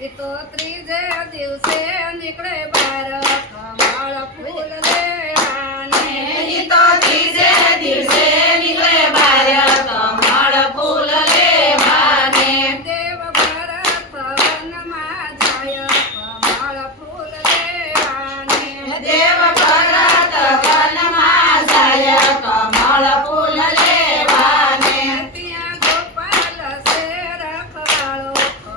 એ તો ત્રીજે દિવસે નીકળે બાર કમળ ફૂલ લેવાને ઈ તો ત્રીજે દિવસે નીકળે બાર કમળ ફૂલ લેવાને દેવ ભરત વનમાં જાય કમળ ફૂલ લેવાને દેવ ભરત વનમાં જાય કમળ ફૂલ લેવાને ત્યાં ગોપાલ છે રખવાળો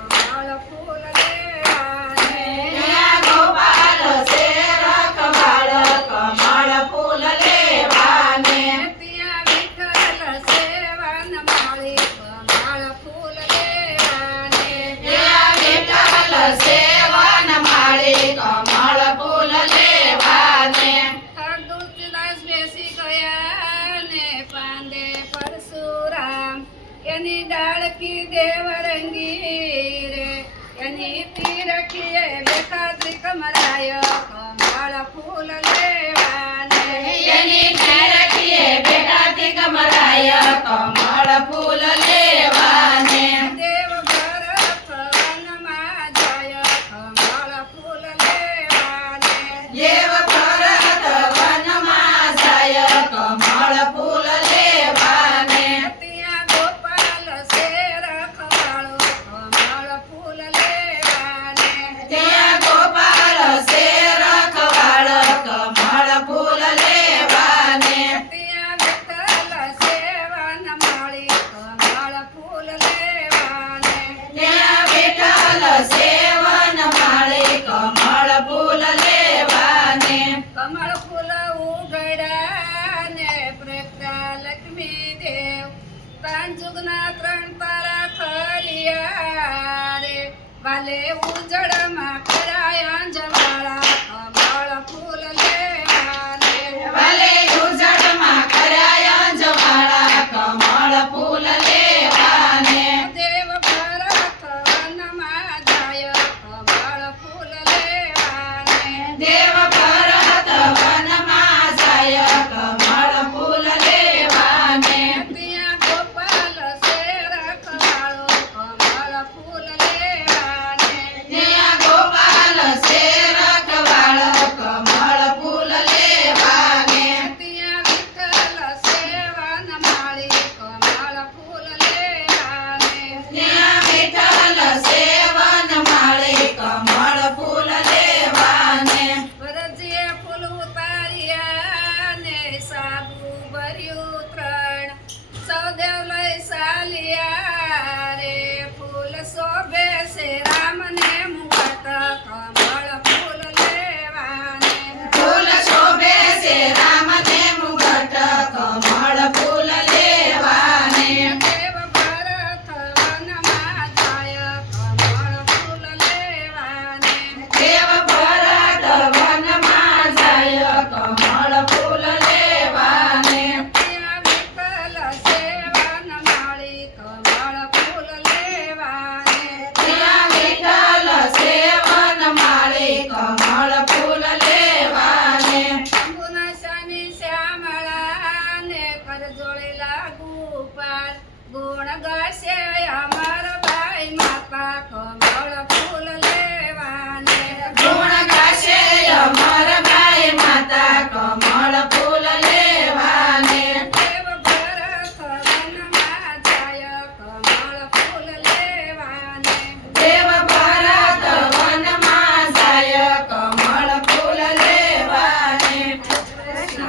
કમળ ફૂલ લેવાને ત્યાં ગોપાલ છે રખવાળો કમળ ફૂલ લેવાને ત્યાં વિઠ્ઠલ છે વનમાળી કમળ ફૂલ લેવાને ત્યાં વિઠ્ઠલ છે વનમાળી કમળ ફૂલ લેવાને તુલસીદાસ બેસી ગયા ને પાંદે પરશુરામ એની ડાળકી દેવરંગી રે એની તીરખીએ બેખાત્રી કમરાય કમળ ફૂલ લેવાને એની ટેરકીએ બેટાથી કમરાય કમળ ફૂલ લેવાને દેવ ભરત વનમાં જાય કમળ ફૂલ લેવાને દેવ ભરત વનમાં જાય કમળ ફૂલ લેવાને ત્યાં ગોપાલ છે રખવાળો કમળ ફૂલ લેવાને ત્યાં ગોપાલ છે રખવાળ કમળ ફૂલ લેવાને ત્યાં વિઠ્ઠલ છે વનમાળી કમળ ફૂલ લેવાને ત્યાં વિઠ્ઠલ છે વનમાળી કમળ ફૂલ લેવાને કમળ ફૂલ ઉઘડ્યા ને પ્રગટા લક્ષ્મી દેવ ત્રણ જુગના ત્રણ તારા ખરિયા રે વાલે ઉજળમાં કરાય અંજવાળા કમળ ફૂલ લેવાને ભલે ઉજળમાં કરાય અંજવાળા કમળ ફૂલ લેવાને દેવ ભરત વનમાં જાય કમળ ફૂલ લેવાને દેવ ભરત વનમાં જાય કમળ ફૂલ લેવાને ત્યાં ગોપાલ છે રખવાળો કમળ ફૂલ લેવાને ત્યાં ગોપાલ છે રખવાળ કમળ ફૂલ લેવાને ત્યાં વિઠ્ઠલ છે વનમાળી કમળ ફૂલ લેવાને ત્યાં વિઠ્ઠલ છે વનમાળી કમળ ફૂલ લેવાને વરજીએ ફૂલ ઉતાર્યા ને સાબુ ભર્યું ત્રણ સૌદેવ લઈ ચાલ્યા રે ફૂલ શોભે છે રામને મુકટ કમળ ફૂલ લેવાને ફૂલ શોભે છે રામને મુગટ કમળ ફૂલ લેવાને દેવ ભરત વનમાં જાય કમળ ફૂલ લેવાને દેવ ભરત વનમાં જાય કમળ ફૂલ લેવાને ત્યાં વિઠ્ઠલ છે વનમાળી કમળ ફૂલ લેવાને ત્યાં વિઠ્ઠલ છે વનમાળી કમળ ફૂલ લેવાને શંભુના સ્વામી શ્યામળા ને કર જોડેલા ગોપાલ ગુણ ગાશે